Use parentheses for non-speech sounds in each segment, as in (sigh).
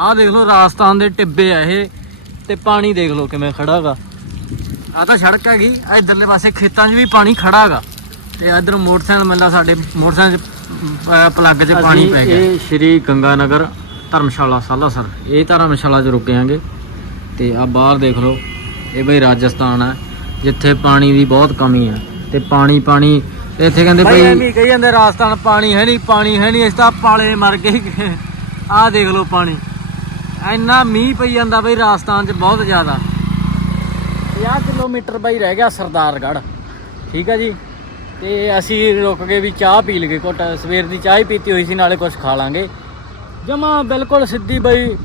ਆਹ ਦੇਖ ਲਓ ਰਾਜਸਥਾਨ ਦੇ ਟਿੱਬੇ ਆ ਇਹ ਤੇ ਪਾਣੀ ਦੇਖ ਲਓ ਕਿਵੇਂ ਖੜਾਗਾ। ਆ ਤਾਂ ਸੜਕ ਹੈਗੀ ਇਧਰਲੇ ਪਾਸੇ ਖੇਤਾਂ 'ਚ ਵੀ ਪਾਣੀ ਖੜਾਗਾ। ਤੇ ਇਧਰ ਮੋਟਰਸਾਈਕਲ ਮਿਲਦਾ ਸਾਡੇ ਮੋਟਰਸਾਈਕਲ 'ਚ ਪਲੱਗ 'ਚ ਪਾਣੀ ਪੈ ਗਿਆ। ਇਹ ਸ਼੍ਰੀ ਗੰਗਾਨਗਰ ਧਰਮਸ਼ਾਲਾ ਸਾਲਾਸਰ ਇਹ ਧਰਮਸ਼ਾਲਾ 'ਚ ਰੁਕਿਆਂਗੇ ਤੇ ਆ ਬਾਹਰ ਦੇਖ ਲਓ ਇਹ ਬਈ ਰਾਜਸਥਾਨ ਆ ਜਿੱਥੇ ਪਾਣੀ ਦੀ ਬਹੁਤ ਕਮੀ ਆ। ਤੇ ਪਾਣੀ ਪਾਣੀ ਇੱਥੇ ਕਹਿੰਦੇ ਬਈ ਐਵੇਂ ਕਹੀ ਜਾਂਦੇ ਰਾਜਸਥਾਨ ਪਾਣੀ ਹੈ ਨਹੀਂ ਪਾਣੀ ਹੈ ਨਹੀਂ ਇਸ ਤਾਂ ਪਾਲੇ ਮਰ ਗਏ। ਆਹ ਦੇਖ ਲਓ ਪਾਣੀ। ਇੰਨਾ ਮੀਂਹ ਪਈ ਜਾਂਦਾ ਬਈ ਰਾਜਸਥਾਨ 'ਚ ਬਹੁਤ ਜ਼ਿਆਦਾ। 50 ਕਿਲੋਮੀਟਰ ਬਈ ਰਹਿ ਗਿਆ ਸਰਦਾਰਗੜ੍ਹ। ਠੀਕ ਆ ਜੀ? ਤੇ ਅਸੀਂ ਰੁਕ ਕੇ ਵੀ ਚਾਹ ਪੀ ਲਗੇ ਘੁੱਟ। ਸਵੇਰ ਦੀ ਚਾਹ ਹੀ ਪੀਤੀ ਹੋਈ ਸੀ, ਨਾਲੇ ਕੁਝ ਖਾ ਲਾਂਗੇ। ਜਮਾ ਬਿਲਕੁਲ ਸਿੱਧੀ ਬਈ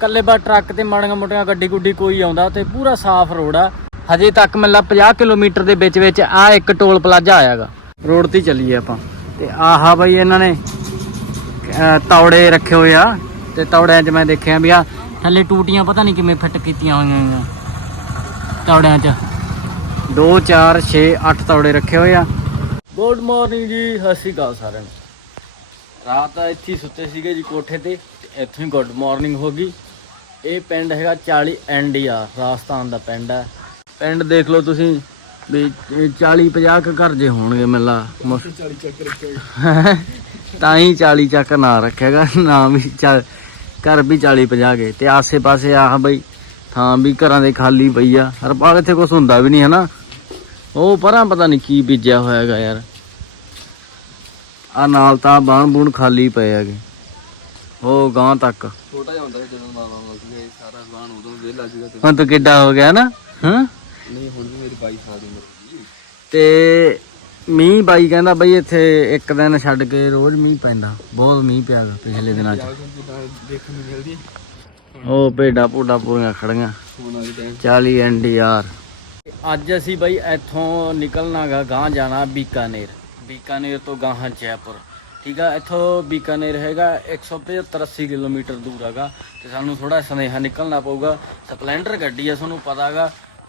ਕੱਲੇ ਬਾ ਟਰੱਕ ਤੇ ਮਾੜੀਆਂ ਮੋਟੀਆਂ ਗੱਡੀ ਗੁੱਡੀ ਕੋਈ ਆਉਂਦਾ ਤੇ ਪੂਰਾ ਸਾਫ਼ ਰੋਡ ਆ। ਹਜੇ ਤੱਕ ਮਤਲਬ 50 ਕਿਲੋਮੀਟਰ ਦੇ ਵਿੱਚ ਵਿੱਚ ਆ ਇੱਕ ਟੋਲ ਪਲਾਜ਼ਾ ਆਇਆਗਾ। ਰੋਡ ਤੇ ਚੱਲੀਏ ਆਪਾਂ। ਤੇ ਆਹਾ ਬਈ ਇਹਨਾਂ ਨੇ ਤੌੜੇ ਰੱਖੇ ਹੋਏ ਆ। ਤੇ ਤੌੜਿਆਂ 'ਚ ਮੈਂ ਦੇਖਿਆ ਵੀ ਆ ਥੱਲੇ ਟੂਟੀਆਂ ਪਤਾ ਨਹੀਂ ਕਿਵੇਂ ਫਿੱਟ ਕੀਤੀਆਂ ਹੋਈਆਂ ਆ ਤੌੜਿਆਂ 'ਚ। 2 4 6 8 ਤੌੜੇ ਰੱਖੇ ਹੋਏ ਆ। ਗੁੱਡ ਮਾਰਨਿੰਗ ਜੀ ਸਤਿ ਸ਼੍ਰੀ ਅਕਾਲ ਸਾਰਿਆਂ ਨੂੰ। ਰਾਤ ਇੱਥੇ ਹੀ ਸੁੱਤੇ ਸੀਗੇ ਜੀ ਕੋਠੇ ਤੇ ਇੱਥੋਂ ਹੀ ਗੁੱਡ ਮਾਰਨਿੰਗ ਹੋ ਗਈ। ਇਹ ਪਿੰਡ ਹੈਗਾ 40 ਐਨਡੀਆਰ ਰਾਜਸਥਾਨ ਦਾ ਪਿੰਡ ਹੈ। ਪਿੰਡ ਦੇਖ ਲਓ ਤੁਸੀਂ ਵੀ 40 50 ਕੁ ਘਰ ਜੇ ਹੋਣਗੇ ਮੇਲਾ 40 ਚੱਕ ਰੱਖਿਆ (laughs) ਤਾਂ ਹੀ 40 ਚੱਕ ਨਾ ਰੱਖੇਗਾ ਨਾ ਵੀ ਚੱਲ ਘਰ ਵੀ 40 50 ਗਏ ਤੇ ਆਸੇ ਪਾਸੇ ਆਹ ਬਈ ਥਾਂ ਵੀ ਘਰਾਂ ਦੇ ਖਾਲੀ ਪਈ ਆ। ਹਰਪਾਲ ਇੱਥੇ ਕੁਝ ਹੁੰਦਾ ਵੀ ਨਹੀਂ ਹੈ ਨਾ ਉਹ ਪਰਾਂ ਪਤਾ ਨਹੀਂ ਕੀ ਬੀਜਿਆ ਹੋਇਆ ਹੈਗਾ ਯਾਰ। ਆ ਨਾਲ ਤਾਂ ਬਾਣ ਬੂਣ ਖਾਲੀ ਪਏ ਹੈਗੇ। ਉਹ ਗਾਂ ਤੱਕ। ਛੋਟਾ ਜਿਹਾ ਹੁੰਦਾ ਸੀ ਜਦੋਂ ਮਾਮਾ ਹੁੰਦਾ ਸੀ ਸਾਰਾ ਜ਼ਬਾਨ ਉਦੋਂ ਵਿਹਲਾ ਸੀਗਾ ਹੁਣ ਤਾਂ ਕਿੱਡਾ ਹੋ ਗਿਆ ਨਾ ਹਾਂ? ਨਹੀਂ ਹੁਣ ਵੀ ਮੇਰੀ 22 ਸਾਲ ਦੀ ਉਮਰ। ਤੇ ਮੀਂਹ ਬਾਈ ਕਹਿੰਦਾ ਬਈ ਇੱਥੇ ਇੱਕ ਦਿਨ ਛੱਡ ਕੇ ਰੋਜ਼ ਮੀਂਹ ਪੈਂਦਾ। ਬਹੁਤ ਮੀਂਹ ਪਿਆ ਗਾ ਪਿਛਲੇ ਦਿਨਾਂ 'ਚ। ਦੇਖਣ ਨੂੰ ਮਿਲਦੀ ਉਹ ਭੇਡਾਂ ਭੂਡਾਂ ਪੂਰੀਆਂ ਖੜੀਆਂ। 40 ਐਨਡੀਆਰ ਅੱਜ ਅਸੀਂ ਬਈ ਇੱਥੋਂ ਨਿਕਲਣਾਗਾ ਗਾਂ ਜਾਣਾ ਬੀਕਾਨੇਰ। ਬੀਕਾਨੇਰ ਤੋਂ ਗਾਹਾਂ ਜੈਪੁਰ। ਠੀਕ ਆ, ਇੱਥੋਂ ਬੀਕਾਨੇਰ ਹੈਗਾ 175 80 ਕਿਲੋਮੀਟਰ ਦੂਰ ਹੈਗਾ ਤੇ ਸਾਨੂੰ ਥੋੜਾ ਸਨੇਹਾ ਨਿਕਲਣਾ ਪਊਗਾ। ਸਪਲੈਂਡਰ ਗੱਡੀ ਆ, ਤੁਹਾਨੂੰ ਪਤਾ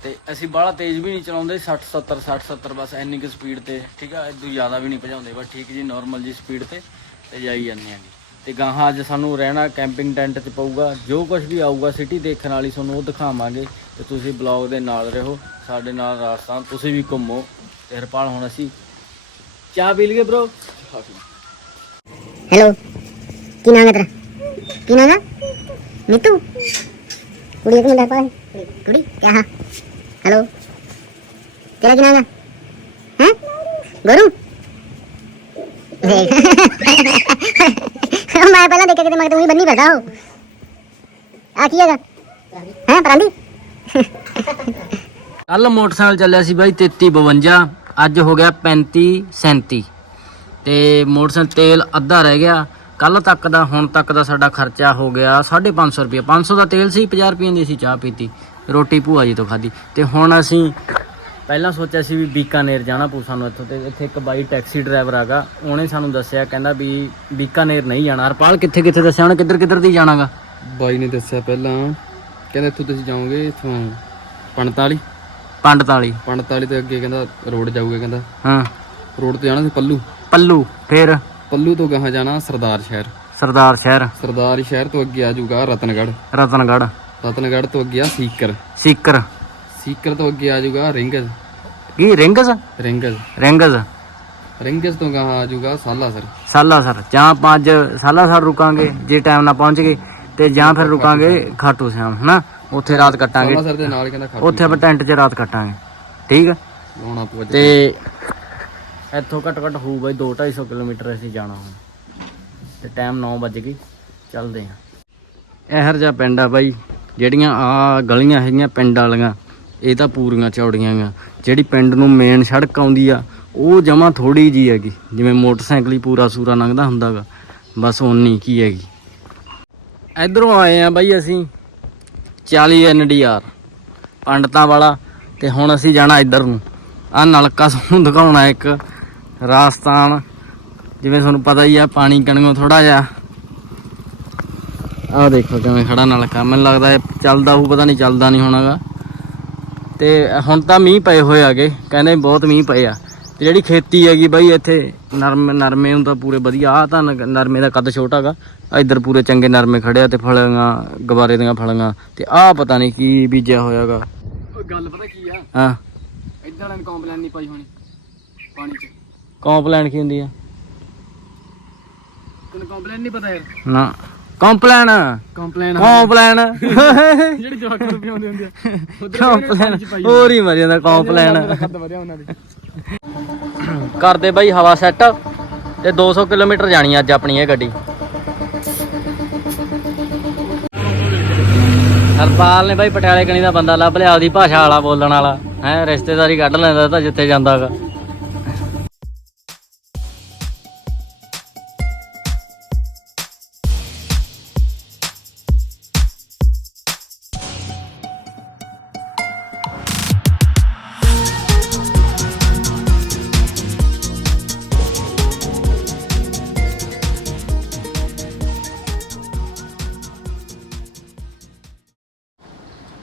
ਤੇ ਅਸੀਂ ਬਾਹਲਾ ਤੇਜ਼ ਵੀ ਨਹੀਂ ਚਲਾਉਂਦੇ 60 70 60 70 ਬਸ ਇੰਨੀ ਕੁ ਸਪੀਡ ਤੇ, ਠੀਕ ਆ? ਇਦੋਂ ਜ਼ਿਆਦਾ ਵੀ ਨਹੀਂ ਭਜਾਉਂਦੇ, ਬਸ ਠੀਕ ਜੀ ਨਾਰਮਲ ਜੀ ਸਪੀਡ ਤੇ ਤੇ ਜਾਈ ਜਾਂਦੇ ਆਂਗੇ ਤੇ ਗਾਹਾਂ ਅੱਜ ਸਾਨੂੰ ਰਹਿਣਾ ਕੈਂਪਿੰਗ ਟੈਂਟ 'ਚ ਪਊਗਾ, ਜੋ ਕੁਝ ਵੀ ਆਊਗਾ ਸਿਟੀ ਦੇਖਣ ਵਾਲੀ ਤੁਹਾਨੂੰ ਉਹ ਦਿਖਾਵਾਂਗੇ, ਤੇ ਤੁਸੀਂ ਬਲੌਗ ਦੇ ਨਾਲ ਰਹੋ, ਸਾਡੇ ਨਾਲ ਰਾਜਸਥਾਨ, ਤੁਸੀਂ ਵੀ ਘੁੰਮੋ। ਤੇ ਹਰਪਾਲ, ਹੁਣ ਅਸੀਂ ਚਾਹ ਪੀ ਲਈਏ ਬ్రో ਹੈਲੋ ਕੀ ਨਾਮ ਹੈ ਤੇਰਾ? ਕੀ ਨਾਮ ਹੈ? ਨੀਤੂ ਕੁੜੀ ਇੱਕ ਮੁੰਡਾ ਪਾਏ ਕੁੜੀ ਕਿਆ ਹੈਲੋ ਤੇਰਾ ਕੀ ਨਾਮ ਹੈ ਹੈ ਗਰੂ ਮੈਂ ਪਹਿਲਾਂ ਦੇਖਿਆ ਕਿਤੇ ਮੈਂ ਤਾਂ ਉਹੀ ਬੰਨੀ ਫਿਰਦਾ ਹੋ ਆ ਕੀ ਹੈਗਾ ਹੈ ਪਰਾਂਦੀ ਕੱਲ ਮੋਟਰਸਾਈਕਲ ਚੱਲਿਆ ਸੀ ਬਾਈ 33 52 ਅੱਜ ਹੋ ਗਿਆ 35 37 ਤੇ ਮੋਟਰਸਾਈਕਲ ਤੇਲ ਅੱਧਾ ਰਹਿ ਗਿਆ। ਕੱਲ ਤੱਕ ਦਾ, ਹੁਣ ਤੱਕ ਦਾ ਸਾਡਾ ਖਰਚਾ ਹੋ ਗਿਆ 550 ਰੁਪਏ 500 ਦਾ ਤੇਲ ਸੀ 50 ਰੁਪਏ ਦੀ ਸੀ ਚਾਹ ਪੀਤੀ। ਰੋਟੀ ਭੂਆ ਜੀ ਤੋਂ ਖਾਧੀ। ਤੇ ਹੁਣ ਅਸੀਂ ਪਹਿਲਾਂ ਸੋਚਿਆ ਸੀ ਵੀ ਬੀਕਾਨੇਰ ਜਾਣਾ ਪਊ ਸਾਨੂੰ ਇੱਥੋਂ ਤੇ ਇੱਥੇ ਇੱਕ ਬਾਈ ਟੈਕਸੀ ਡਰਾਈਵਰ ਆਗਾ ਉਹਨੇ ਸਾਨੂੰ ਦੱਸਿਆ ਕਹਿੰਦਾ ਵੀ ਬੀਕਾਨੇਰ ਨਹੀਂ ਜਾਣਾ। ਹਰਪਾਲ ਕਿੱਥੇ ਕਿੱਥੇ ਦੱਸਿਆ ਉਹਨੇ? ਕਿੱਧਰ ਕਿੱਧਰ ਦੀ ਜਾਣਾਗਾ? ਬਾਈ ਨੇ ਦੱਸਿਆ ਪਹਿਲਾਂ ਕਹਿੰਦਾ ਇੱਥੋਂ ਤੁਸੀਂ ਜਾਓਗੇ ਇੱਥੋਂ 45 ਪੰਡਤ ਵਾਲੀ 45 ਤੇ ਅੱਗੇ ਕਹਿੰਦਾ ਰੋਡ ਜਾਊਗਾ ਕਹਿੰਦਾ। ਹਾਂ। ਰੋਡ ਤੇ ਜਾਣਾ ਸੀ ਪੱਲੂ। ਪੱਲੂ ਫਿਰ? ਪੱਲੂ ਤੋਂ ਗਾਹਾਂ ਜਾਣਾ ਸਰਦਾਰ ਸ਼ਹਿਰ। ਸਰਦਾਰ ਸ਼ਹਿਰ। ਸਰਦਾਰ ਸ਼ਹਿਰ ਤੋਂ ਅੱਗੇ ਆ ਜਾਊਗਾ ਰਤਨਗੜ੍ਹ। ਰਤਨਗੜ੍ਹ। ਰਤਨਗੜ੍ਹ ਤੋਂ ਅੱਗੇ ਆ ਸੀਕਰ। ਸੀਕਰ। ਸੀਕਰ ਤੋਂ ਅੱਗੇ ਆ ਜਾਊਗਾ ਰਿੰਗਜ। ਕੀ ਰਿੰਗਸ ਰਿੰਗਜ। ਰਿੰਗਸ ਰਿੰਗਜ ਤੋਂ ਗਾਹਾਂ ਆ ਜਾਊਗਾ ਸਾਲਾਸਰ। ਸਾਲਾ ਸਰ ਜਾਂ ਪੰਜ ਸਾਲਾ ਸਰ ਰੁਕਾਂਗੇ ਜੇ ਟਾਈਮ ਨਾਲ ਪਹੁੰਚ ਗਏ ਤੇ ਜਾਂ ਫਿਰ ਰੁਕਾਂਗੇ ਖਾਟੂ ਸ਼ਾਮ ਹਨਾ? ਉੱਥੇ ਰਾਤ ਕੱਟਾਂਗੇ। ਸਾਲਾਸਰ ਦੇ ਨਾਲ ਕਹਿੰਦਾ ਖਾ ਉੱਥੇ ਆਪਾਂ ਟੈਂਟ 'ਚ ਰਾਤ ਕੱਟਾਂਗੇ। ਠੀਕ ਪਊ ਅੱਜ ਤੇ ਇੱਥੋਂ ਘੱਟ ਘੱਟ ਹੋਊ ਬਾਈ 2 250 ਕਿਲੋਮੀਟਰ ਅਸੀਂ ਜਾਣਾ ਹੁਣ। ਤੇ ਟਾਈਮ 9 ਵਜ ਗਈ ਚੱਲਦੇ ਆ ਇਹਰ ਜਿਹਾ ਪਿੰਡ ਆ ਬਾਈ। ਜਿਹੜੀਆਂ ਆ ਗਲੀਆਂ ਹੈਗੀਆਂ ਪਿੰਡ ਵਾਲੀਆਂ, ਇਹ ਤਾਂ ਪੂਰੀਆਂ ਚੌੜੀਆਂ ਆ ਜਿਹੜੀ ਪਿੰਡ ਨੂੰ ਮੇਨ ਸੜਕ ਆਉਂਦੀ ਆ, ਉਹ ਜਮਾ ਥੋੜੀ ਜੀ ਹੈਗੀ। ਜਿਵੇਂ ਮੋਟਰਸਾਈਕਲ ਹੀ ਪੂਰਾ ਸੂਰਾ ਲੰਘਦਾ ਹੁੰਦਾਗਾ, ਬਸ ਓਨੀ ਕੀ ਹੈਗੀ। ਇਧਰੋਂ ਆਏ ਆ ਬਾਈ ਅਸੀਂ 40 ਐਨਡੀਆਰ ਪੰਡਤਾਂ ਵਾਲਾ, ਤੇ ਹੁਣ ਅਸੀਂ ਜਾਣਾ ਇੱਧਰ ਨੂੰ। ਆ ਨਲਕਾ ਤੁਹਾਨੂੰ ਦਿਖਾਉਣਾ ਇੱਕ, ਰਾਜਸਥਾਨ। ਜਿਵੇਂ ਤੁਹਾਨੂੰ ਪਤਾ ਹੀ ਆ, ਪਾਣੀ ਕਣੀਓ ਥੋੜਾ ਜਿਹਾ। ਆਹ ਦੇਖੋ ਕਿਵੇਂ ਖੜਾ ਨਲਕਾ ਮੈਨੂੰ ਲੱਗਦਾ ਇਹ ਚੱਲਦਾ ਹੋਊ ਪਤਾ ਨਹੀਂ ਚੱਲਦਾ ਨਹੀਂ ਹੋਣਾਗਾ। ਤੇ ਹੁਣ ਤਾਂ ਮੀਂਹ ਪਏ ਹੋਏ ਆਗੇ ਕਹਿੰਦੇ ਬਹੁਤ ਮੀਂਹ ਪਏ ਆ। ਤੇ ਜਿਹੜੀ ਖੇਤੀ ਹੈਗੀ ਬਾਈ ਇੱਥੇ ਨਰਮ ਨਰਮੇ ਹੁੰਦਾ ਪੂਰੇ ਵਧੀਆ ਆ ਤਾਂ ਨ- ਨਰਮੇ ਦਾ ਕੱਦ ਛੋਟਾਗਾ ਇੱਧਰ ਪੂਰੇ ਚੰਗੇ ਨਰਮੇ ਖੜਿਆ ਤੇ ਫਲੀਆਂ ਗਵਾਰੇ ਦੀਆਂ ਫਲੀਆਂ ਤੇ ਆਹ ਪਤਾ ਨਹੀਂ ਕੀ ਬੀਜਿਆ ਹੋਇਆਗਾ ਗੱਲ ਪਤਾ ਕੀ ਆ? ਹਾਂ। ਇਦਾਂ ਵਾਲਿਆਂ ਨੇ ਕੰਪਲੇਨ ਨਹੀਂ ਪਾਈ ਹੋਣੀ ਪਾਣੀ 'ਚ। ਕੰਪਲੇਨ ਕੀ ਹੁੰਦੀ ਆ? ਤੈਨੂੰ ਕੰਪਲੇਨ ਨਹੀਂ ਪਤਾ ਯਾਰ? ਨਾ। ਕੰਪਲੇਨ ਕੰਪਲੇਨ ਕੰਪਲੇਨ ਜਿਹੜੀ ਜਵਾਕ ਨੂੰ ਪਿਆਉਂਦੇ ਹੁੰਦੇ ਆ। ਕੰਪਲੇਨ ਹੋਰ ਹੀ ਮਰ ਜਾਂਦਾ ਕੰਪਲੇਨ ਕੱਦ ਵਧਿਆ ਉਹਨਾਂ ਦੀ। ਕਰਦੇ ਬਾਈ ਹਵਾ ਸੈੱਟ ਤੇ 200 ਕਿਲੋਮੀਟਰ ਜਾਣੀ ਅੱਜ ਆਪਣੀ ਇਹ ਗੱਡੀ। ਹਰਪਾਲ ਨੇ ਬਾਈ ਪਟਿਆਲੇ ਕਣੀ ਦਾ ਬੰਦਾ ਲੱਭ ਲਿਆ ਉਹਦੀ ਭਾਸ਼ਾ ਵਾਲਾ ਬੋਲਣ ਵਾਲਾ। ਹੈ ਰਿਸ਼ਤੇਦਾਰੀ ਕੱਢ ਲੈਂਦਾ ਤਾਂ ਜਿੱਥੇ ਜਾਂਦਾਗਾ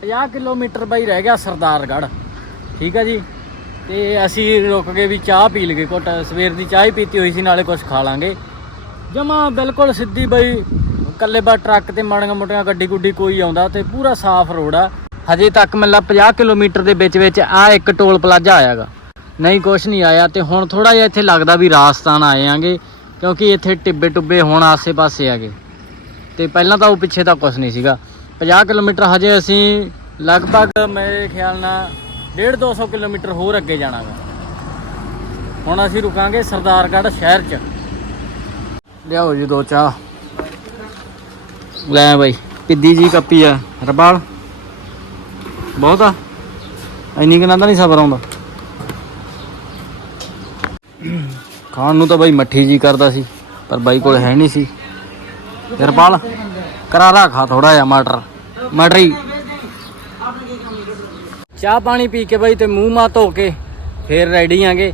ਪੰਜਾਹ ਕਿਲੋਮੀਟਰ ਬਾਈ ਰਹਿ ਗਿਆ ਸਰਦਾਰਗੜ੍ਹ। ਠੀਕ ਆ ਜੀ? ਤੇ ਅਸੀਂ ਰੁਕ ਕੇ ਵੀ ਚਾਹ ਪੀ ਲਗੇ ਘੁੱਟ। ਸਵੇਰ ਦੀ ਚਾਹ ਹੀ ਪੀਤੀ ਹੋਈ ਸੀ, ਨਾਲੇ ਕੁਝ ਖਾ ਲਾਂਗੇ। ਜਮਾ ਬਿਲਕੁਲ ਸਿੱਧੀ ਬਾਈ ਕੱਲੇ ਬਾ ਟਰੱਕ ਤੇ ਮਾੜੀਆਂ ਮੋਟੀਆਂ ਗੱਡੀ ਗੁੱਡੀ ਕੋਈ ਆਉਂਦਾ ਤੇ ਪੂਰਾ ਸਾਫ਼ ਰੋਡ ਆ। ਹਜੇ ਤੱਕ ਮਤਲਬ 50 ਕਿਲੋਮੀਟਰ ਦੇ ਵਿੱਚ ਵਿੱਚ ਆ ਇੱਕ ਟੋਲ ਪਲਾਜ਼ਾ ਆਇਆਗਾ। ਨਹੀਂ, ਕੁਛ ਨਹੀਂ ਆਇਆ ਤੇ ਹੁਣ ਥੋੜਾ ਜਿਹਾ ਇੱਥੇ ਲੱਗਦਾ ਵੀ ਰਾਜਸਥਾਨ ਆਏ ਆਂਗੇ, ਕਿਉਂਕਿ ਇੱਥੇ ਟਿੱਬੇ ਟੁੱਬੇ ਹੁਣ ਆਸੇ-ਪਾਸੇ ਆਗੇ ਤੇ ਪਹਿਲਾਂ ਤਾਂ ਉਹ ਪਿੱਛੇ ਤਾਂ ਕੁਛ ਨਹੀਂ ਸੀਗਾ। 50 ਕਿਲੋਮੀਟਰ, ਹਜੇ ਅਸੀਂ ਲਗਭਗ ਮੇਰੇ ਖਿਆਲ ਨਾਲ 1.5 200 ਕਿਲੋਮੀਟਰ ਹੋਰ ਅੱਗੇ ਜਾਣਾਗਾ। ਹੁਣ ਅਸੀਂ ਰੁਕਾਂਗੇ ਸਰਦਾਰਗੜ੍ਹ ਸ਼ਹਿਰ 'ਚ। ਲਿਆਓ ਜੀ ਦੋ ਚਾਹ। ਲੈ ਬਾਈ, ਪਿੱਦੀ ਜੀ ਕੱਪੀ ਆ, ਰਬਾਲ। ਬਹੁਤ ਆ। ਇੰਨੀ ਕਿਨਾਂ ਦਾ ਨਹੀਂ ਸਬਰ ਆਉਂਦਾ। ਖਾਣ ਨੂੰ ਤਾਂ ਬਾਈ ਮੱਠੀ ਜੀ ਕਰਦਾ ਸੀ, ਪਰ ਬਾਈ ਕੋਲ ਹੈ ਨਹੀਂ ਸੀ। ਰਬਾਲ। ਕਰਾਰਾ ਖਾ ਥੋੜਾ ਜਿਹਾ ਮਟਰ। ਮਟਰੀ। ਚਾਹ ਪਾਣੀ ਪੀ ਕੇ ਬਾਈ ਤੇ ਮੂੰਹ ਮਾ ਧੋ ਕੇ ਫੇਰ ਰੈਡੀ ਆਂਗੇ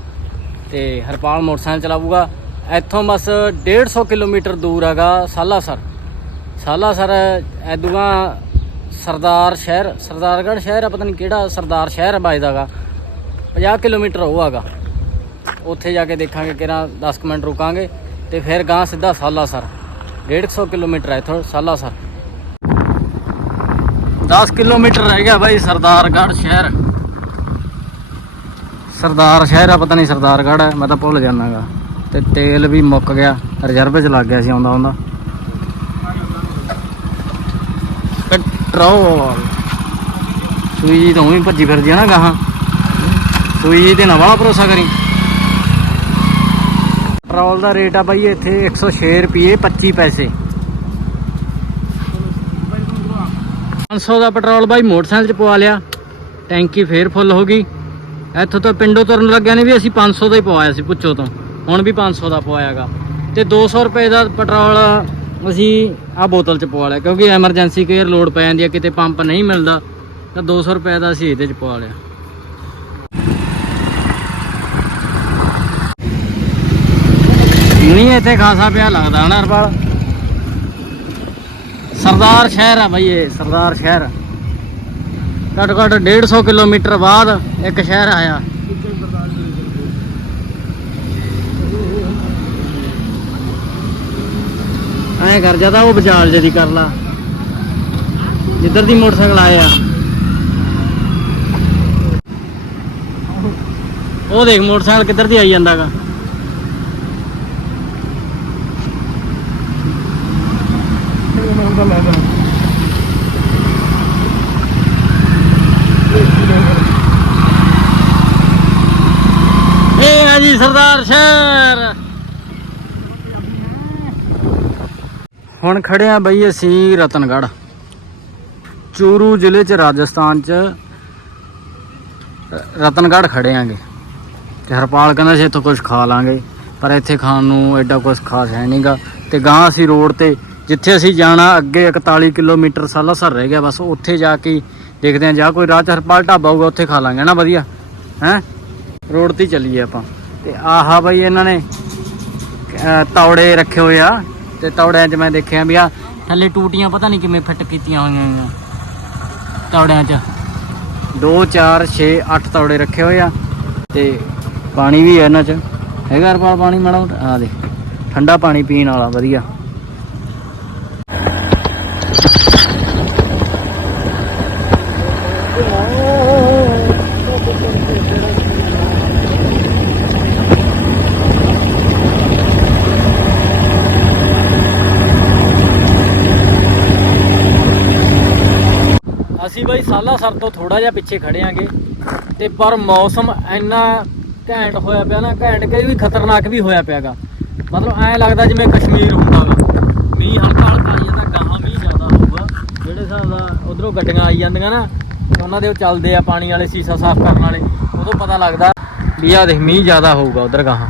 ਤੇ ਹਰਪਾਲ ਮੋਟਰਸਾਈਕਲ ਚਲਾਊਗਾ। ਇੱਥੋਂ ਬਸ 150 ਕਿਲੋਮੀਟਰ ਦੂਰ ਹੈਗਾ ਸਾਲਾਸਰ। ਸਾਲਾਸਰ ਐਦੂਗਾ ਸਰਦਾਰ ਸ਼ਹਿਰ, ਸਰਦਾਰਗੜ੍ਹ ਸ਼ਹਿਰ ਆ, ਪਤਾ ਨਹੀਂ ਕਿਹੜਾ ਸਰਦਾਰ ਸ਼ਹਿਰ ਵੱਜਦਾਗਾ 50 ਕਿਲੋਮੀਟਰ ਉਹ ਹੈਗਾ। ਉੱਥੇ ਜਾ ਕੇ ਦੇਖਾਂਗੇ ਕਿਹੜਾ 10 ਕੁ ਮਿੰਟ ਰੁਕਾਂਗੇ ਤੇ ਫਿਰ ਗਾਂ ਸਿੱਧਾ ਸਾਲਾਸਰ। 150 ਕਿਲੋਮੀਟਰ ਹੈ ਇੱਥੋਂ ਸਾਲਾਸਰ 10 ਕਿਲੋਮੀਟਰ ਰਹਿ ਗਿਆ ਬਾਈ ਸਰਦਾਰਗੜ੍ਹ ਸ਼ਹਿਰ। ਸਰਦਾਰ ਸ਼ਹਿਰ ਆ, ਪਤਾ ਨਹੀਂ ਸਰਦਾਰਗੜ੍ਹ ਹੈ, ਮੈਂ ਤਾਂ ਭੁੱਲ ਜਾਣਾਗਾ। ਤੇ ਤੇਲ ਵੀ ਮੁੱਕ ਗਿਆ, ਰਿਜ਼ਰਵ 'ਚ ਲੱਗ ਗਿਆ ਸੀ ਆਉਂਦਾ ਆਉਂਦਾ। ਪੈਟਰੋਲ। ਸੂਈ ਜੀ ਤੋਂ ਉਵੇਂ ਭੱਜੀ ਫਿਰਦੀ ਆ ਨਾ ਗਾਹਾਂ। ਸੂਈ ਜੀ ਤੇ ਨਾ ਵਾਲਾ ਭਰੋਸਾ ਕਰੀ। ਪੈਟਰੋਲ ਦਾ ਰੇਟ ਆ ਬਾਈ ਇੱਥੇ 106 ਰੁਪਏ 25 ਪੈਸੇ। 500 ਦਾ ਪੈਟਰੋਲ ਬਾਈ ਮੋਟਰਸਾਈਕਲ 'ਚ ਪਵਾ ਲਿਆ। ਟੈਂਕੀ ਫੇਰ ਫੁੱਲ ਹੋ ਗਈ। ਇੱਥੋਂ ਤੋਂ ਪਿੰਡੋਂ ਤੁਰਨ ਲੱਗਿਆ ਨੇ ਵੀ ਅਸੀਂ 500 ਦਾ ਹੀ ਪਵਾਇਆ ਸੀ ਪੁੱਛੋ ਤੋਂ। ਹੁਣ ਵੀ 500 ਦਾ ਪਵਾਇਆਗਾ। ਤੇ 200 ਰੁਪਏ ਦਾ ਪੈਟਰੋਲ ਅਸੀਂ ਆ ਬੋਤਲ 'ਚ ਪਵਾ ਲਿਆ, ਕਿਉਂਕਿ ਐਮਰਜੈਂਸੀ ਕੇਅਰ ਲੋਡ ਪੈ ਜਾਂਦੀ ਹੈ ਕਿਤੇ ਪੰਪ ਨਹੀਂ ਮਿਲਦਾ। ਤਾਂ 200 ਰੁਪਏ ਦਾ ਅਸੀਂ ਇਹਦੇ 'ਚ ਪਵਾ ਲਿਆ। ਨਹੀਂ, ਇੱਥੇ ਖਾਸਾ ਪਿਆ ਲੱਗਦਾ ਹਨਾ ਹਰਪਾਲ। ਸਰਦਾਰ ਸ਼ਹਿਰ ਆ ਬਈ ਇਹ, ਸਰਦਾਰ ਸ਼ਹਿਰ। ਘੱਟ ਘੱਟ 150 ਕਿਲੋਮੀਟਰ ਬਾਅਦ ਇੱਕ ਸ਼ਹਿਰ ਆਇਆ। ਐ ਕਰ ਜ਼ਿਆਦਾ ਉਹ ਬਜਾਲ ਜਦੀ ਕਰ ਲਾ। ਜਿੱਧਰ ਦੀ ਮੋਟਰਸਾਈਕਲ ਆਇਆ ਉਹ ਦੇਖ, ਮੋਟਰਸਾਈਕਲ ਕਿੱਧਰ ਦੀ ਆਈ ਜਾਂਦਾਗਾ ਇਹ ਹੈ ਜੀ, ਸਰਦਾਰ ਸ਼ਹਿਰ। ਹੁਣ ਖੜੇ ਆ ਬਈ ਅਸੀਂ ਰਤਨਗੜ੍ਹ। ਚੂਰੂ ਜ਼ਿਲ੍ਹੇ ਚ, ਰਾਜਸਥਾਨ ਚ ਰ- ਰਤਨਗੜ੍ਹ ਖੜੇ ਆਂਗੇ। ਤੇ ਹਰਪਾਲ ਕਹਿੰਦਾ ਸੀ ਇੱਥੋਂ ਕੁਝ ਖਾ ਲਾਂਗੇ, ਪਰ ਇੱਥੇ ਖਾਣ ਨੂੰ ਐਡਾ ਕੁਝ ਖਾਸ ਹੈ ਨਹੀਂਗਾ ਤੇ ਗਾਂ ਅਸੀਂ ਰੋਡ ਤੇ, ਜਿੱਥੇ ਅਸੀਂ ਜਾਣਾ, ਅੱਗੇ 41 ਕਿਲੋਮੀਟਰ ਸਾਲਾਸਰ ਰਹਿ ਗਿਆ, ਬਸ ਉੱਥੇ ਜਾ ਕੇ ਦੇਖਦੇ ਹਾਂ ਜਾਂ ਕੋਈ ਰਾਹ ਚ ਹਰਪਾਲ ਢਾਬਾ ਹੋਊਗਾ, ਉੱਥੇ ਖਾ ਲਾਂਗੇ। ਨਾ, ਵਧੀਆ? ਹੈ? ਰੋਡ ਤੇ ਚੱਲੀਏ ਆਪਾਂ। ਤੇ ਆਹਾ ਬਈ ਇਹਨਾਂ ਨੇ ਤੌੜੇ ਰੱਖੇ ਹੋਏ ਆ। ਤੇ ਤੌੜਿਆਂ 'ਚ ਮੈਂ ਦੇਖਿਆ ਵੀ ਆ, ਥੱਲੇ ਟੂਟੀਆਂ ਪਤਾ ਨਹੀਂ ਕਿਵੇਂ ਫਿੱਟ ਕੀਤੀਆਂ ਹੋਈਆਂ ਆ ਤੌੜਿਆਂ 'ਚ। 2 4 6 8 ਤੌੜੇ ਰੱਖੇ ਹੋਏ ਆ। ਤੇ ਪਾਣੀ ਵੀ ਹੈ ਇਹਨਾਂ 'ਚ। ਹੈਗਾ ਹਰਪਾਲ, ਪਾਣੀ ਮਾੜਾ ਆ ਦੇ ਠੰਡਾ ਪਾਣੀ ਪੀਣ ਵਾਲਾ, ਵਧੀਆ। ਸਾਲਾਸਰ ਤੋਂ ਥੋੜਾ ਜਿਹਾ ਪਿੱਛੇ ਖੜੇ ਆਂਗੇ ਤੇ ਪਰ ਮੌਸਮ ਇੰਨਾ ਘੈਂਟ ਹੋਇਆ ਪਿਆ ਨਾ, ਘੈਂਟ ਕਿ ਵੀ ਖਤਰਨਾਕ ਵੀ ਹੋਇਆ ਪਿਆਗਾ। ਮਤਲਬ ਐਂ ਲੱਗਦਾ ਜਿਵੇਂ ਕਸ਼ਮੀਰ ਹੁੰਦਾ ਵਾ ਮੀਂਹ ਹਲਕਾ ਹਲਕਾ ਆਈ ਜਾਂਦਾ, ਗਾਹਾਂ ਮੀਂਹ ਜ਼ਿਆਦਾ ਹੋਊਗਾ। ਜਿਹੜੇ ਹਿਸਾਬ ਦਾ ਉਧਰੋਂ ਗੱਡੀਆਂ ਆਈ ਜਾਂਦੀਆਂ ਨਾ, ਉਹਨਾਂ ਦੇ ਉਹ ਚੱਲਦੇ ਆ ਪਾਣੀ ਵਾਲੇ ਸੀਸਾ ਸਾਫ਼ ਕਰਨ ਵਾਲੇ, ਉਦੋਂ ਪਤਾ ਲੱਗਦਾ ਵੀ ਆ ਦੇਖ ਮੀਂਹ ਜ਼ਿਆਦਾ ਹੋਊਗਾ ਉਧਰ ਗਾਹਾਂ।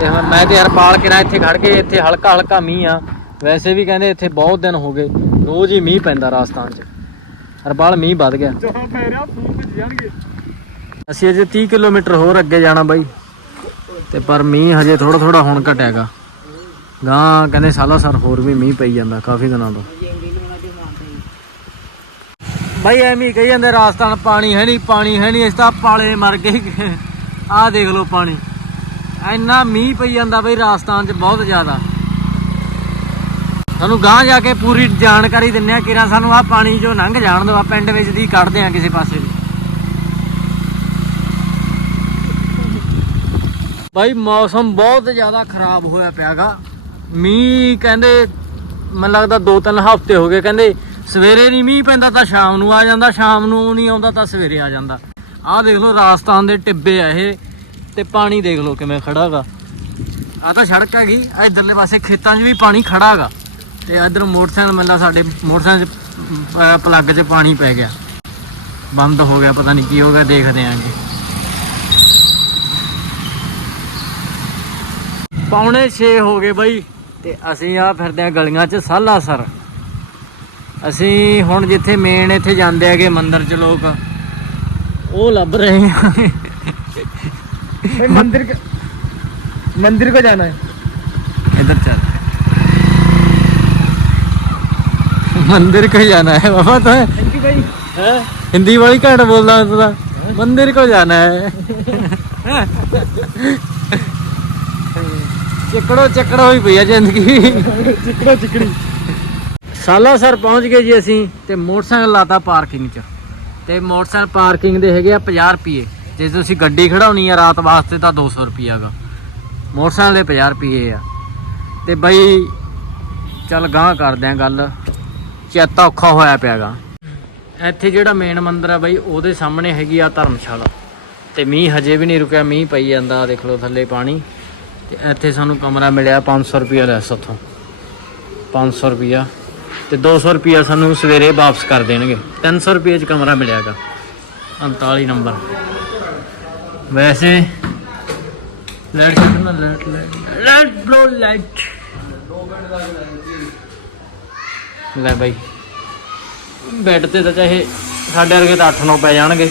ਤੇ ਮੈਂ ਤੇ ਹਰਪਾਲ ਕਿਰਾ ਇੱਥੇ ਖੜ ਕੇ ਇੱਥੇ ਹਲਕਾ ਹਲਕਾ ਮੀਂਹ ਆ। ਵੈਸੇ ਵੀ ਕਹਿੰਦੇ ਇੱਥੇ ਬਹੁਤ ਦਿਨ ਹੋ ਗਏ, ਰੋਜ਼ ਹੀ ਮੀਂਹ ਪੈਂਦਾ ਰਾਜਸਥਾਨ 'ਚ। ਹਰਪਾਲ ਮੀਂਹ ਵੱਧ ਗਿਆ। ਅਸੀਂ ਅਜੇ 30 ਕਿਲੋਮੀਟਰ ਹੋਰ ਅੱਗੇ ਜਾਣਾ ਬਾਈ। ਤੇ ਪਰ ਮੀਂਹ ਹਜੇ ਥੋੜਾ ਥੋੜਾ ਹੁਣ ਘਟਿਆਗਾ। ਗਾਂ ਕਹਿੰਦੇ ਸਾਲਾ ਸਰ ਹੋਰ ਵੀ ਮੀਂਹ ਪਈ ਜਾਂਦਾ ਕਾਫੀ ਦਿਨਾਂ ਤੋਂ। ਬਾਈ ਐਵੇਂ ਕਹੀ ਜਾਂਦੇ ਰਾਜਸਥਾਨ, ਪਾਣੀ ਹੈ ਨਹੀਂ, ਪਾਣੀ ਹੈ ਨਹੀਂ ਇਸ ਤਾਂ ਪਾਲੇ ਮਰ ਗਏ ਆਹ ਦੇਖ ਲਓ ਪਾਣੀ। ਇੰਨਾ ਮੀਂਹ ਪਈ ਜਾਂਦਾ ਬਈ ਰਾਜਸਥਾਨ 'ਚ ਬਹੁਤ ਜ਼ਿਆਦਾ। ਸਾਨੂੰ ਗਾਂ ਜਾ ਕੇ ਪੂਰੀ ਜਾਣਕਾਰੀ ਦਿੰਨੇ ਆ ਕਿਰਾ ਸਾਨੂੰ ਆ ਪਾਣੀ ਜੋ ਲੰਘ ਜਾਣ ਦੋ ਆ ਪਿੰਡ ਵਿੱਚ ਦੀ ਕੱਢਦੇ ਆ ਕਿਸੇ ਪਾਸੇ ਦੀ ਬਾਈ, ਮੌਸਮ ਬਹੁਤ ਜ਼ਿਆਦਾ ਖਰਾਬ ਹੋਇਆ ਪਿਆਗਾ। ਮੀਂਹ ਕਹਿੰਦੇ, ਮੈਨੂੰ ਲੱਗਦਾ 2-3 ਹਫ਼ਤੇ ਹੋ ਗਏ, ਕਹਿੰਦੇ ਸਵੇਰੇ ਨਹੀਂ ਮੀਂਹ ਪੈਂਦਾ ਤਾਂ ਸ਼ਾਮ ਨੂੰ ਆ ਜਾਂਦਾ, ਸ਼ਾਮ ਨੂੰ ਨਹੀਂ ਆਉਂਦਾ ਤਾਂ ਸਵੇਰੇ ਆ ਜਾਂਦਾ। ਆਹ ਦੇਖ ਲਓ, ਰਾਜਸਥਾਨ ਦੇ ਟਿੱਬੇ ਆ ਇਹ, ਤੇ ਪਾਣੀ ਦੇਖ ਲਓ ਕਿਵੇਂ ਖੜਾਗਾ। ਆ ਤਾਂ ਸੜਕ ਹੈਗੀ ਆ ਇਧਰਲੇ ਪਾਸੇ ਖੇਤਾਂ 'ਚ ਵੀ ਪਾਣੀ ਖੜਾਗਾ। ਤੇ ਇਧਰ ਮੋਟਰਸਾਈਕਲ ਮਿਲਦਾ ਸਾਡੇ ਮੋਟਰਸਾਈਕਲ ਪਲੱਗ 'ਚ ਪਾਣੀ ਪੈ ਗਿਆ। ਬੰਦ ਹੋ ਗਿਆ ਪਤਾ ਨਹੀਂ ਕੀ ਹੋ ਗਿਆ ਦੇਖਦੇ ਆਂ ਜੀ। ਪੌਣੇ 6 ਹੋ ਗਏ ਬਾਈ ਤੇ ਅਸੀਂ ਆ ਫਿਰਦੇ ਆ ਗਲੀਆਂ 'ਚ ਸਾਲਾਸਰ। ਅਸੀਂ ਹੁਣ ਜਿੱਥੇ ਮੇਨ ਇੱਥੇ ਜਾਂਦੇ ਹੈਗੇ ਮੰਦਿਰ 'ਚ ਲੋਕ ਉਹ ਲੱਭ ਰਹੇ ਆ। ਇਹ ਮੰਦਿਰ ਮੰਦਿਰ ਕੋ ਜਾਣਾ ਹੈ? ਇੱਧਰ ਚੱਲ। मंदिर को जाना है बाबा तो भाई है हिंदी वाली घट बोलना तो मंदिर को जाना है चिकड़ो चिकड़ो ਹੀ ਪਈ ਆ ਜ਼ਿੰਦਗੀ चिकड़ा चिकड़ी ਸਾਲਾ ਸਰ ਪਹੁੰਚ ਗਏ ਜੀ ਅਸੀਂ ਤੇ ਮੋਟਰਸਾਈਕਲ ਲਾਤਾ ਪਾਰਕਿੰਗ 'ਚ ਤੇ ਮੋਟਰਸਾਈਕਲ ਪਾਰਕਿੰਗ ਦੇ ਹੈਗੇ ਆ 50 ਰੁਪਏ ਜੇ ਤੁਸੀਂ ਗੱਡੀ ਖੜਾਉਣੀ ਆ ਰਾਤ ਵਾਸਤੇ ਤਾਂ 200 ਰੁਪਿਆ ਗਾ ਮੋਟਰਸਾਈਕਲ ਦੇ 50 ਰੁਪਏ ਆ ਤੇ ਬਈ ਚੱਲ ਗਾਂ ਕਰਦੇ ਆ ਗੱਲ ਚੇਤਾ ਔਖਾ ਹੋਇਆ ਪਿਆਗਾ। ਇੱਥੇ ਜਿਹੜਾ ਮੇਨ ਮੰਦਿਰ ਆ ਬਈ, ਉਹਦੇ ਸਾਹਮਣੇ ਹੈਗੀ ਆ ਧਰਮਸ਼ਾਲਾ। ਤੇ ਮੀਂਹ ਹਜੇ ਵੀ ਨਹੀਂ ਰੁਕਿਆ, ਮੀਂਹ ਪਈ ਜਾਂਦਾ ਦੇਖ ਲਓ ਥੱਲੇ ਪਾਣੀ। ਤੇ ਇੱਥੇ ਸਾਨੂੰ ਕਮਰਾ ਮਿਲਿਆ 500 ਰੁਪਿਆ ਲੈਸ ਉੱਥੋਂ। 500 ਰੁਪਿਆ ਤੇ 200 ਰੁਪਿਆ ਸਾਨੂੰ ਸਵੇਰੇ ਵਾਪਸ ਕਰ ਦੇਣਗੇ। 300 ਰੁਪਏ ਚ ਕਮਰਾ ਮਿਲਿਆਗਾ। 39 ਨੰਬਰ। ਵੈਸੇ ਲੈਟ ਛੱਡਣਾ ਲੈਟ ਲੈਟ ਬਲੋ ਲਾਈਟ ਲੈ ਬਾਈ। ਬੈੱਡ ਤੇ ਤਾਂ ਚਾਹੇ ਸਾਡੇ ਵਰਗੇ ਤਾਂ 8 9 ਪੈ ਜਾਣਗੇ।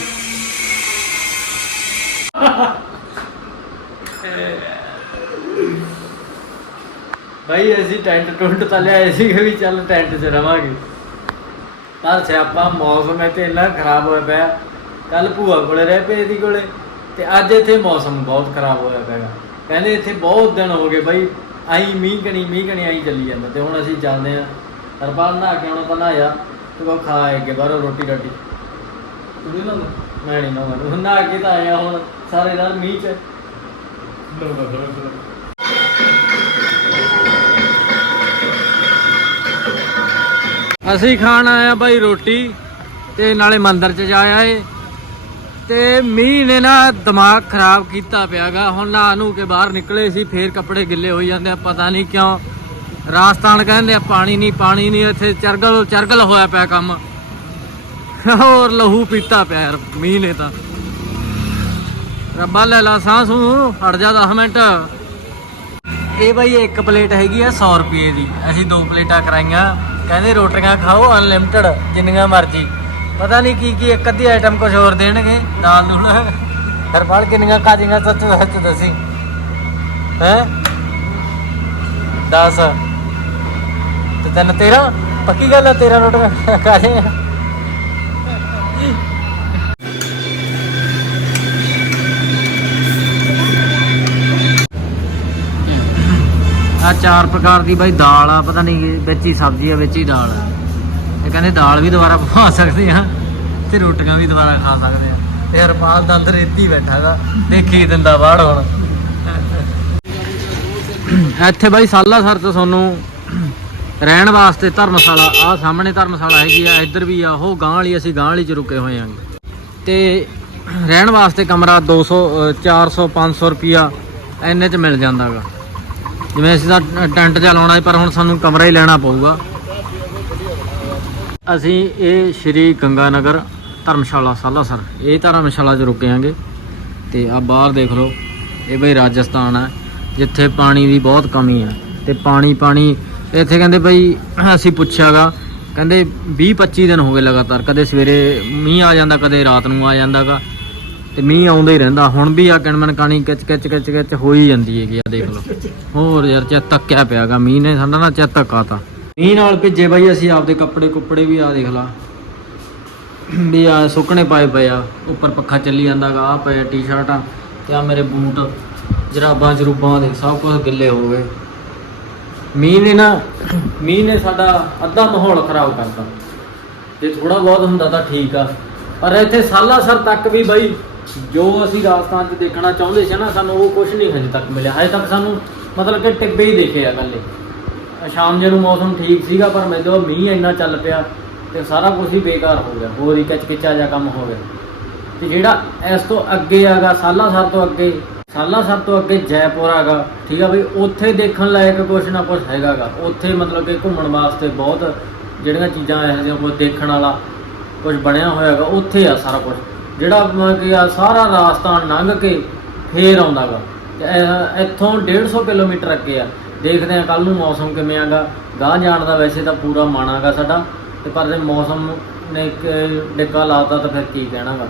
ਭਾਈ ਅਸੀਂ ਟੈਂਟ ਟੁੰਟ ਤਾਂ ਲਿਆਏ ਸੀ ਵੀ ਚੱਲ ਟੈਂਟ 'ਚ ਰਵਾਂਗੇ। ਪਰ ਸਿਆਪਾ ਮੌਸਮ ਇੱਥੇ ਇੰਨਾ ਖਰਾਬ ਹੋਇਆ ਪਿਆ। ਕੱਲ ਭੂਆ ਕੋਲੇ ਰਹਿ ਪਏ ਇਹਦੀ ਕੋਲੇ। ਤੇ ਅੱਜ ਇੱਥੇ ਮੌਸਮ ਬਹੁਤ ਖਰਾਬ ਹੋਇਆ ਪਿਆ। ਗਾ। ਕਹਿੰਦੇ ਇੱਥੇ ਬਹੁਤ ਦਿਨ ਹੋ ਗਏ ਬਾਈ। ਆਈ ਮੀਂਹ ਕਣੀ ਮੀਂਹ ਕਣੀ ਆਈ ਚੱਲੀ ਜਾਂਦਾ। ਤੇ ਹੁਣ ਅਸੀਂ ਚੱਲਦੇ ਆਂ ਹਰਪਾਲ ਨਹਾ ਕੇ ਤਾਂ ਨਹਾਇਆ ਤੇ ਕੋ ਖਾ ਆਏਗੇ ਬਾਹਰੋਂ ਰੋਟੀ ਰਾਟੀ ਤੂੰ ਵੀ ਨਾ ਮੈਂ ਨਹੀਂ ਨਾ ਨਹਾ ਕੇ ਤਾਂ ਆਇਆ ਹੁਣ ਸਾਰੇ ਨਾਲ ਮੀਂਹ 'ਚ। ਅਸੀਂ ਖਾਣ ਆਇਆ ਬਾਈ ਰੋਟੀ ਤੇ ਨਾਲੇ ਮੰਦਿਰ ਚ ਜਾ ਆਏ। ਤੇ ਮੀਂਹ ਨੇ ਨਾ ਦਿਮਾਗ ਖਰਾਬ ਕੀਤਾ ਪਿਆਗਾ ਹੁਣ ਨਾ ਨੂੰ ਕੇ ਬਾਹਰ ਨਿਕਲੇ ਸੀ ਫੇਰ ਕੱਪੜੇ ਗਿੱਲੇ ਹੋਈ ਜਾਂਦੇ ਆ ਪਤਾ ਨਹੀਂ ਕਿਉਂ। ਰਾਜਸਥਾਨ ਕਹਿੰਦੇ ਆ, ਪਾਣੀ ਨਹੀਂ ਪਾਣੀ ਨਹੀਂ, ਇੱਥੇ ਚਰਗਲ ਚਰਗਲ ਹੋਇਆ ਪਿਆ ਕੰਮ। ਹੋਰ ਲਹੂ ਪੀਤਾ ਪਿਆ ਯਾਰ, ਮੀਂਹ ਨੇ ਤਾਂ। ਰੱਬਾ ਲੈ ਲਾ ਸਾਹ ਹਟ ਜਾ 10 ਮਿੰਟ। ਇਹ ਬਾਈ ਇੱਕ ਪਲੇਟ ਹੈਗੀ ਆ 100 ਰੁਪਏ ਦੀ। ਅਸੀਂ ਦੋ ਪਲੇਟਾਂ ਕਰਾਈਆਂ। ਕਹਿੰਦੇ ਰੋਟੀਆਂ ਖਾਓ ਅਨਲਿਮਟਿਡ ਜਿੰਨੀਆਂ ਮਰਜ਼ੀ। ਪਤਾ ਨਹੀਂ ਕੀ ਕੀ ਇੱਕ ਅੱਧੀ ਆਈਟਮ ਕੁਝ ਹੋਰ ਦੇਣਗੇ, ਨਾਲ ਨੂੰ। ਹਰਪਾਲ ਕਿੰਨੀਆਂ ਕਾਜੀਆਂ ਸੱਚ ਸੱਚ ਦੱਸੀ। ਹੈ? 10 ਤੇ ਤੈਨੂੰ 13 ਪੱਕੀ ਗੱਲ ਹੈ ਤੇਰਾ ਨੋਟ ਕਾਹਦੇ ਆ ਚਾਰ ਪ੍ਰਕਾਰ ਦੀ ਬਾਈ ਦਾਲ ਆ, ਪਤਾ ਨਹੀਂ ਵਿੱਚ ਹੀ ਸਬਜ਼ੀ ਆ, ਵਿੱਚ ਹੀ ਦਾਲ ਆ। ਇਹ ਕਹਿੰਦੇ ਦਾਲ ਵੀ ਦੁਬਾਰਾ ਪਾ ਸਕਦੇ ਆ ਤੇ ਰੋਟੀਆਂ ਵੀ ਦੁਬਾਰਾ ਖਾ ਸਕਦੇ ਆ। ਤੇ ਹਰਪਾਲ ਦਾ ਅੰਦਰ ਰੇਤੀ ਬੈਠਾਗਾ ਦੇਖੀ ਦਿੰਦਾ ਬਾੜ ਹੁਣ। ਇੱਥੇ ਬਾਈ ਸਾਲਾ ਸਰ ਤੋਂ ਤੁਹਾਨੂੰ ਰਹਿਣ ਵਾਸਤੇ ਧਰਮਸ਼ਾਲਾ ਆ ਸਾਹਮਣੇ ਧਰਮਸ਼ਾਲਾ ਹੈਗੀ ਆ ਇੱਧਰ ਵੀ ਆ ਉਹ ਗਾਂ ਵਾਲੀ ਅਸੀਂ ਗਾਂ ਵਾਲੀ ਚ ਰੁਕੇ ਹੋਏ ਆਂਗੇ। ਤੇ ਰਹਿਣ ਵਾਸਤੇ ਕਮਰਾ 200 ਅ, 400 500 ਰੁਪਿਆ ਇੰਨੇ ਚ ਮਿਲ ਜਾਂਦਾਗਾ। ਜਿਵੇਂ ਅਸੀਂ ਤਾਂ ਟੈਂਟ ਜਿਹਾ ਲਾਉਣਾ ਸੀ ਪਰ ਹੁਣ ਸਾਨੂੰ ਕਮਰਾ ਹੀ ਲੈਣਾ ਪਊਗਾ। ਅਸੀਂ ਇਹ ਸ਼੍ਰੀ ਗੰਗਾ ਨਗਰ ਧਰਮਸ਼ਾਲਾ ਸਾਲਾਸਰ ਇਹ ਧਰਮਸ਼ਾਲਾ 'ਚ ਰੁਕੇ ਆਂਗੇ। ਤੇ ਆ ਬਾਹਰ ਦੇਖ ਲਓ ਇਹ ਬਈ ਰਾਜਸਥਾਨ ਹੈ ਜਿੱਥੇ ਪਾਣੀ ਦੀ ਬਹੁਤ ਕਮੀ ਹੈ ਤੇ ਪਾਣੀ ਪਾਣੀ ਇੱਥੇ ਕਹਿੰਦੇ ਬਈ ਅਸੀਂ ਪੁੱਛਿਆਗਾ, ਕਹਿੰਦੇ 20 25 ਦਿਨ ਹੋ ਗਏ ਲਗਾਤਾਰ, ਕਦੇ ਸਵੇਰੇ ਮੀਂਹ ਆ ਜਾਂਦਾ, ਕਦੇ ਰਾਤ ਨੂੰ ਆ ਜਾਂਦਾਗਾ, ਤੇ ਮੀਂਹ ਆਉਂਦਾ ਹੀ ਰਹਿੰਦਾ, ਹੁਣ ਵੀ ਆ ਕਿਣਮਨ ਕਾਣੀ ਕਿਚ ਕਿਚ ਕਿਚ ਕਿਚ ਹੋ ਹੀ ਜਾਂਦੀ ਹੈਗੀ ਆ, ਦੇਖ ਲਓ। ਹੋਰ ਯਾਰ ਚਾ ਤੱਕਿਆ ਪਿਆਗਾ, ਮੀਂਹ ਨੇ ਸਾਡਾ ਨਾ ਚਾ ਧੱਕਾ ਮੀਂਹ ਨਾਲ ਭਿੱਜੇ ਬਾਈ ਅਸੀਂ ਆਪਦੇ ਕੱਪੜੇ, ਕੁੱਪੜੇ ਵੀ ਆ ਦੇਖ ਲਾ। ਵੀ ਆ ਸੁੱਕਣੇ ਪਾਏ ਪਏ ਆ, ਉੱਪਰ ਪੱਖਾ ਚੱਲੀ ਜਾਂਦਾਗਾ ਆ ਪਏ ਟੀ-ਸ਼ਰਟਾਂ ਤੇ ਆ ਮੇਰੇ ਬੂਟ, ਜਰਾਬਾਂ, ਜਰੂਬਾਂ ਦੇ, ਸਭ ਕੁਝ ਗਿੱਲੇ ਹੋ ਗਏ। ਮੀਂਹ ਨੇ ਨਾ, ਮੀਂਹ ਨੇ ਸਾਡਾ ਅੱਧਾ ਮਾਹੌਲ ਖਰਾਬ ਕਰਤਾ। ਜੇ ਥੋੜਾ ਬਹੁਤ ਹੁੰਦਾ ਤਾਂ ਠੀਕ ਆ। ਪਰ ਇੱਥੇ ਸਾਲਾਸਰ ਤੱਕ ਵੀ ਬਾਈ, ਜੋ ਅਸੀਂ ਰਾਜਸਥਾਨ 'ਚ ਦੇਖਣਾ ਚਾਹੁੰਦੇ ਸੀ ਨਾ, ਸਾਨੂੰ ਉਹ ਕੁਝ ਨਹੀਂ ਹਜੇ ਤੱਕ ਮਿਲਿਆ। ਹਜੇ ਤੱਕ ਸਾਨੂੰ ਮਤਲਬ ਕਿ ਟਿੱਬੇ ਹੀ ਦੇਖੇ ਆ ਇਕੱਲੇ। ਸ਼ਾਮ ਜੇ ਨੂੰ ਮੌਸਮ ਠੀਕ ਸੀਗਾ, ਪਰ ਮੈਨੂੰ ਮੀਂਹ ਇੰਨਾ ਚੱਲ ਪਿਆ ਤੇ ਸਾਰਾ ਕੁਝ ਹੀ ਬੇਕਾਰ ਹੋ ਗਿਆ। ਹੋਰ ਹੀ ਕਿਚਕਿਚਾ ਜਿਹਾ ਕੰਮ ਹੋ ਗਿਆ। ਤੇ ਜਿਹੜਾ ਇਸ ਤੋਂ ਅੱਗੇ ਆਗਾ, ਸਾਲਾਸਰ ਤੋਂ ਅੱਗੇ ਸਾਲਾਸਰ ਤੋਂ ਅੱਗੇ ਜੈਪੁਰ ਹੈਗਾ, ਠੀਕ ਆ ਬਈ, ਉੱਥੇ ਦੇਖਣ ਲਾਇਕ ਕੁਛ ਨਾ ਕੁਛ ਹੈਗਾਗਾ। ਉੱਥੇ ਮਤਲਬ ਕਿ ਘੁੰਮਣ ਵਾਸਤੇ ਬਹੁਤ ਜਿਹੜੀਆਂ ਚੀਜ਼ਾਂ ਇਹੋ ਜਿਹੀਆਂ ਕੁਝ ਦੇਖਣ ਵਾਲਾ ਕੁਝ ਬਣਿਆ ਹੋਇਆ ਹੋਇਆਗਾ ਉੱਥੇ ਆ ਸਾਰਾ ਕੁਝ ਜਿਹੜਾ ਕਿ ਆ ਸਾਰਾ ਰਾਜਸਥਾਨ ਲੰਘ ਕੇ ਫੇਰ ਆਉਂਦਾਗਾ। ਤੇ ਇਹ- ਇੱਥੋਂ 150 ਕਿਲੋਮੀਟਰ ਅੱਗੇ ਆ। ਦੇਖਦੇ ਆ ਕੱਲ ਨੂੰ ਮੌਸਮ ਕਿਵੇਂ ਆਗਾ। ਗਾਹ ਜਾਣ ਦਾ ਵੈਸੇ ਤਾਂ ਪੂਰਾ ਮਾਣਾਗਾ ਸਾਡਾ। ਤੇ ਪਰ ਜੇ ਮੌਸਮ ਨੇ ਇੱਕ ਡਿੱਕਾ ਲਾਤਾ ਤਾਂ ਫਿਰ ਕੀ ਕਹਿਣਾਗਾ।